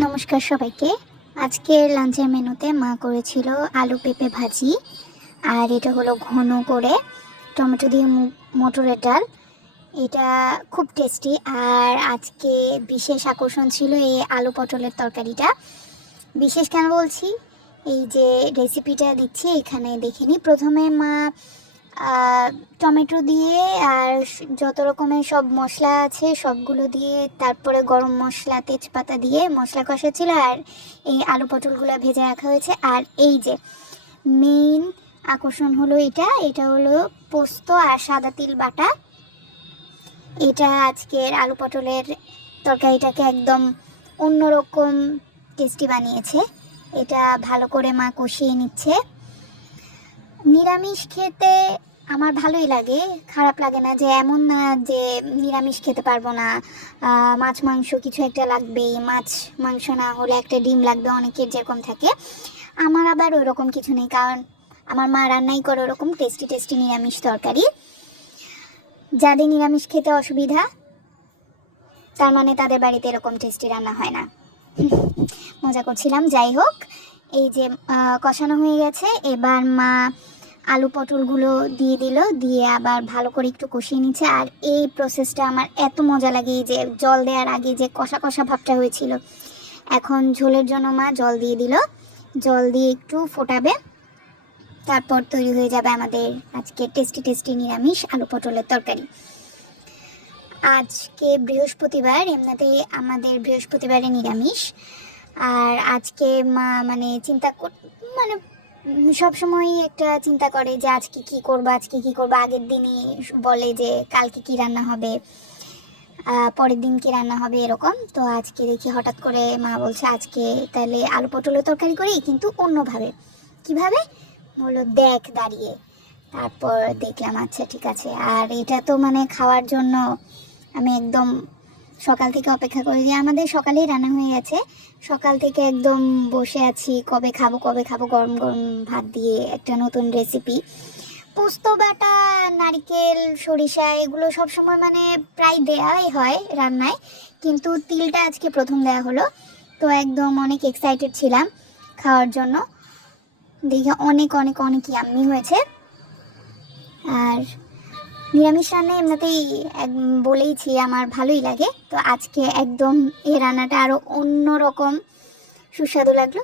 নমস্কার সবাইকে। আজকের লাঞ্চের মেনুতে মা করেছিল আলু পেঁপে ভাজি, আর এটা হলো ঘন করে টমেটো দিয়ে মটরের ডাল। এটা খুব টেস্টি। আর আজকে বিশেষ আকর্ষণ ছিল এই আলু পটলের তরকারিটা। বিশেষ কেন বলছি, এই যে রেসিপিটা দিচ্ছি এখানে দেখে নিই। প্রথমে মা টমেটো দিয়ে আর যত রকমের সব মশলা আছে সবগুলো দিয়ে, তারপরে গরম মশলা তেজপাতা দিয়ে মশলা কষাচ্ছিল, আর এই আলু পটলগুলো ভেজে রাখা হয়েছে। আর এই যে মেইন আকর্ষণ হলো এটা হলো পোস্ত আর সাদা তিল বাটা। এটা আজকের আলু পটলের তরকারিটাকে একদম অন্যরকম টেস্টি বানিয়েছে। এটা ভালো করে মা কষিয়ে নিচ্ছে। নিরামিষ খেতে আমার ভালোই লাগে, খারাপ লাগে না, যে এমন না যে নিরামিষ খেতে পারবো না। মাছ মাংস কিছু একটা লাগবেই, মাছ মাংস না হলে একটা ডিম লাগবে, অনেকের যেরকম থাকে। আমার আবার ওরকম কিছু নেই, কারণ আমার মা রান্নাই করে ওরকম টেস্টি টেস্টি নিরামিষ তরকারি। যাদের নিরামিষ খেতে অসুবিধা, তার মানে তাদের বাড়িতে এরকম টেস্টি রান্না হয় না। মজা করছিলাম। যাই হোক, এই যে কষানো হয়ে গেছে, এবার মা আলু পটলগুলো দিয়ে দিল, দিয়ে আবার ভালো করে একটু কষিয়ে নিচ্ছে। আর এই প্রসেসটা আমার এত মজা লাগে, যে জল দেওয়ার আগে যে কষা কষা ভাবটা হয়েছিল, এখন ঝোলের জন্য মা জল দিয়ে দিল। জল দিয়ে একটু ফোটাবে, তারপর তৈরি হয়ে যাবে আমাদের আজকে টেস্টি টেস্টি নিরামিষ আলু পটলের তরকারি। আজকে বৃহস্পতিবার, এমনিতেই আমাদের বৃহস্পতিবারে নিরামিষ। আর আজকে মা মানে মানে সবসময় একটা চিন্তা করে যে আজকে কি করবো, আজকে কি করবো। আগের দিনই বলে যে কালকে কি রান্না হবে, পরের দিন কি রান্না হবে, এরকম। তো আজকে দেখি হঠাৎ করে মা বলছে আজকে তাহলে আলু পটলের তরকারি করি, কিন্তু অন্যভাবে। কিভাবে বললো, দেখ দাঁড়িয়ে। তারপর দেখলাম আচ্ছা ঠিক আছে। আর এটা তো মানে খাওয়ার জন্য আমি একদম সকাল থেকে অপেক্ষা করি, যে আমাদের সকালেই রান্না হয়ে গেছে। সকাল থেকে একদম বসে আছি, কবে খাবো কবে খাবো, গরম গরম ভাত দিয়ে একটা নতুন রেসিপি। পোস্ত বাটা, নারকেল, সরিষা এগুলো সবসময় মানে প্রায় দেওয়াই হয় রান্নায়, কিন্তু তিলটা আজকে প্রথম দেওয়া হলো। তো একদম অনেক এক্সাইটেড ছিলাম খাওয়ার জন্য। দেখে অনেক অনেক অনেক ইয়াম্মি হয়েছে। আর নিরামিষ রান্না এমনিতেই বলেইছি আমার ভালোই লাগে, তো আজকে একদম এই রান্নাটা আরও অন্যরকম সুস্বাদু লাগলো।